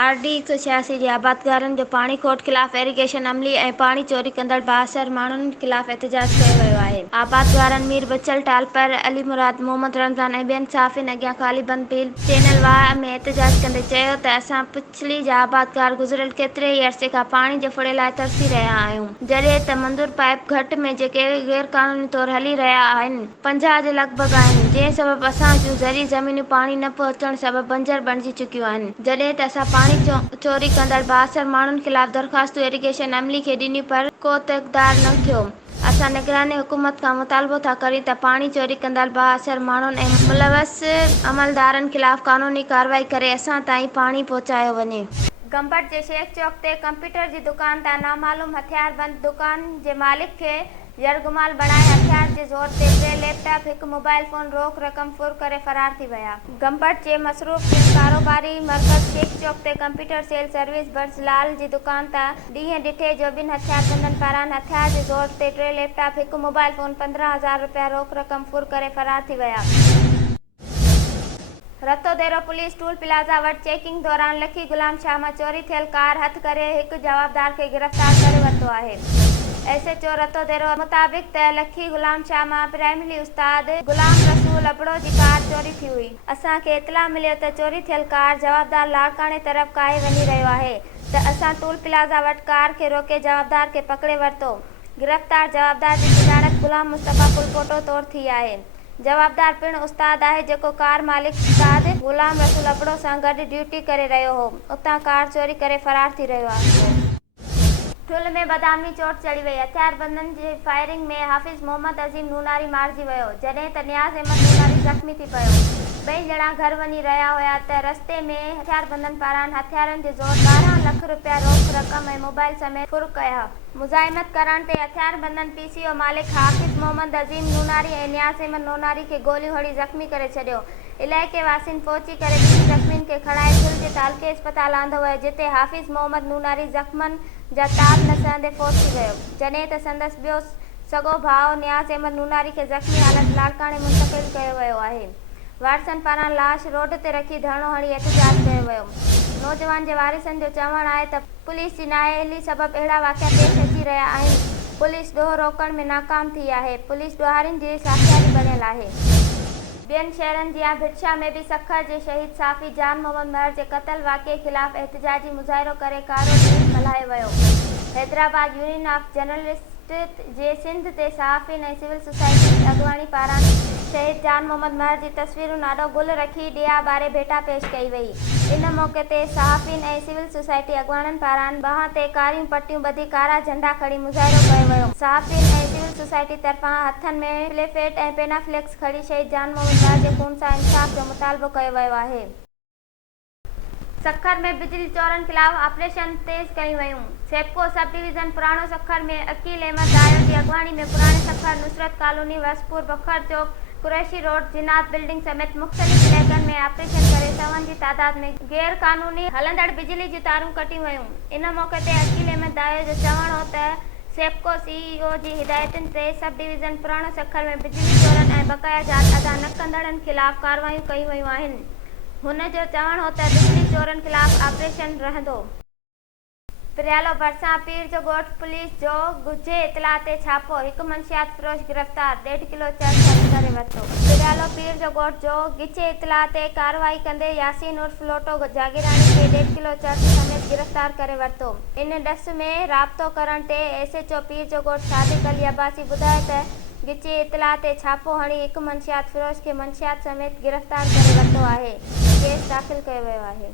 RD 186 जे आबादकारनि जो पाणी खोट ख़िलाफ़ इरिगेशन अमली ऐं पाणी चोरी कंदड़ बाअसर माण्हुनि ख़िलाफ़ एहतिजाज कयो वियो आहे। आबादकारनि मीर बचल टालपर, अली मुराद, मोहम्मद रमज़ान ऐं ॿियनि साफ़ियुनि अॻियां ख़ालिबंद पील चैनल वाह में एहतिजाज कंदे चयो त असां पिछली जा आबादकार गुज़िरियल केतिरे ई अरसे खां पाणी जे फुड़े लाइ तरसी रहिया आहियूं, जॾहिं त मंज़ूर पाइप घटि में जेके गैरक़ानूनी तौरु हली रहिया आहिनि 50 जे लॻभॻि आहिनि, जंहिं सबबि असां जूं ज़रई ज़मीनूं पाणी न पहुचण सबबि बंजर बणिजी चुकियूं आहिनि। जॾहिं त असां पाणी चोरी कंदड़ बाअसर माण्हुनि ख़िलाफ़ दरख़्वास्तूं इरिगेशन अमली खे ॾिनियूं पर को इक़दार न थियो। असां निगरानी हुकूमत खां मुतालबो था करियूं त पाणी चोरी कंदड़ बाअसर माण्हुनि ऐं मुलवस अमलदारनि ख़िलाफ़ क़ानूनी कार्रवाई करे असां ताईं पाणी पहुचायो वञे। गंबट जे शेख चौक ते कंप्यूटर जी दुकान तां नामालूम हथियारबंद दुकान जे मालिक खे यरगुमाल बणाए हथियार जे ज़ोर ते 3 लैपटॉप, 1 मोबाइल फोन, रोक रक़म फुर करे फरार थी विया। गंबट जे मसरूफ़ कारोबारी मर्कज़ शेख चौक ते कंप्यूटर सेल सर्विस बर्ज़लाल जी दुकान तां ॾींहुं ॾिठे जो 2 हथियारबंदनि पारां हथियार जे ज़ोर ते 3 लैपटॉप, 1 मोबाइल फोन, 15,000 रुपया रोक रक़म फुर करे फरार थी विया। रतो देरो पुलिस टूल प्लाज़ा वटि चेकिंग दौरान लखी गुलाम शाह मां चोरी थियल कार हथ करे हिकु जवाबदार खे गिरफ़्तार करे वरितो आहे। SHO रतो देरो मुताबिक़ त लखी गुलाम शाह मां प्राइमरी उस्ताद गुलाम रसूल अबड़ो जी कार चोरी थी हुई। असांखे इतला मिलियो त चोरी थियल कार जवाबदार लाड़काणे तरफ़ काए वञी रहियो आहे त असां टूल प्लाज़ा वटि कार खे रोके जवाबदार खे पकिड़े वरितो। गिरफ़्तार जवाबदार जी सुञाणप गुलाम मुस्तफ़ा पुलपोटो तौरु थी आहे। जवाबदार पिणु उस्ताद आहे जेको कार मालिक उस्ताद गुलाम रसूल अबड़ो सां गॾु ड्यूटी करे रहियो हो, उतां कार चोरी करे फरार थी रहियो आहे। ठुल में बदामी चोट चढ़ी वई। हथियारबंदनि जी फायरिंग में हाफ़िज़ मोहम्मद अज़ीम नूनारी मारिजी वियो, जॾहिं त नियाज़ अहमद नूनारी ज़ख़्मी थी पियो। ॿई ॼणा घर वञी रहिया हुआ त रस्ते में हथियारबंदनि पारां हथियारनि जे ज़ोर 12 लख रुपया रोक रक़म ऐं मोबाइल समेत फुर कया। मुज़ाहिमत करण ते हथियारबंदनि PCO मालिक हाफ़िज़ मोहम्मद अज़ीम नूनारी ऐं नियाज़ अहमद नूनारी खे गोलियूं हणी ज़ख़्मी करे छॾियो। इलाइक़े वासियुनि पहुची करे ॿिन्ही ज़ख़्मियुनि खे खणाए ठुल जे तालुके इस्पताल आंदो वियो, जिते हाफ़िज़ मोहम्मद नूनारी ज़ख़्मनि जा ताल न सहंदे फ़ौत थी वियो, जॾहिं त संदसि ॿियो सॻो भाउ नियाज़ अहमद नूनारी खे ज़ख़्मी हालत लाड़काणे मुंतक़िल कयो वियो आहे। वारिसनि पारां लाश रोड ते रखी धरणो हणी एहतिजाज कयो वियो। नौजवान जे वारिसनि जो चवणु आहे त पुलिस जी नाअहली सबबि अहिड़ा वाक़िआ पेश अची रहिया आहिनि। पुलिस ॾोह रोकण में नाकाम थी आहे। पुलिस ॾोहारियुनि जी साखियारी बणियल आहे। ॿियनि शहरनि जियां भिटशा में बि सखर जे शहीद साफ़ी जान मोहम्मद महर जे क़त्ल वाक़िए ख़िलाफ़ एहतिजाजी मुज़ाहिरो करे कारो ॾींहुं मल्हायो वियो। हैदराबाद यूनियन ऑफ जर्नलिस्ट जे सिंध ते सहाफ़ियुनि ऐं सिविल सोसाइटी जी अॻुवाणी पारां शहीद जान मोहम्मद महर जी तस्वीरुनि आॾो गुल रखी ॾिया ॿारे भेटा पेश कई वई। इन मौक़े ते सहाफ़ियुनि ऐं सिविल सोसाइटी अॻुवाणनि पारां बांह ते कारियूं पटियूं ॿधी कारा झंडा खणी मुज़ाहिरो कयो वियो। सहाफ़ियुनि ऐं सिविल सोसाइटी तरफ़ां हथनि में प्लेफेट ऐं पेनाफ्लेक्स खणी शहीद जान मोहम्मद महर जे खून सां इंसाफ़ जो मुतालबो कयो वियो आहे। सखर में बिजली चोरनि ख़िलाफ़ ऑपरेशन तेज़ कयूं वयूं। सेप्को सब डिवीज़न पुराणो सखर में अकील अहमद दायो जी अॻुवाणी में पुराणे सखर, नुसरत कॉलोनी, वसपुर, बखर चौक, कुरैशी रोड, जिन्नात बिल्डिंग समेत मुख़्तलिफ़ इलाइक़नि में ऑपरेशन करे सवनि जी तादाद में गैर क़ानूनी हलंदड़ बिजली जी तारूं कटियूं वयूं। इन मौक़े ते अकील अहमद दायो जो चवणु हो त सेप्को CEO जी हिदायतुनि ते सब डिवीज़न पुराणो सखर में बिजली चोरनि ऐं बक़ाया जात अदा न कंदड़नि ख़िलाफ़ कार्रवायूं कयूं वयूं आहिनि। हुन जो चवणु हो त बिजली चोरनि ख़िलाफ़ ऑपरेशन रहंदो। पिरियालो भरिसां पीर जो ॻोठ पुलिस जो ॻुझे इतला ते छापो, हिकु मंशियात फ़रोश गिरफ़्तार, 1.5 किलो चर्च हथ करे वरितो। पिरियालो पीर जो ॻोठ जो ॻिचे इतला ते कार्रवाई कंदे यासीन उर्फ़ लोटो जागीरानी खे 1.5 किलो चर्च समेत गिरफ़्तार करे वरितो। इन ॾस में राबितो करण ते SHO पीर जो ॻोठ सादिक अली अब्बासी ॿुधायो त ॻिचे इतला ते छापो हणी हिकु मंशियात फ़रोश खे मंशियात समेत गिरफ़्तार करे वरितो आहे। केस दाख़िल कयो वियो आहे।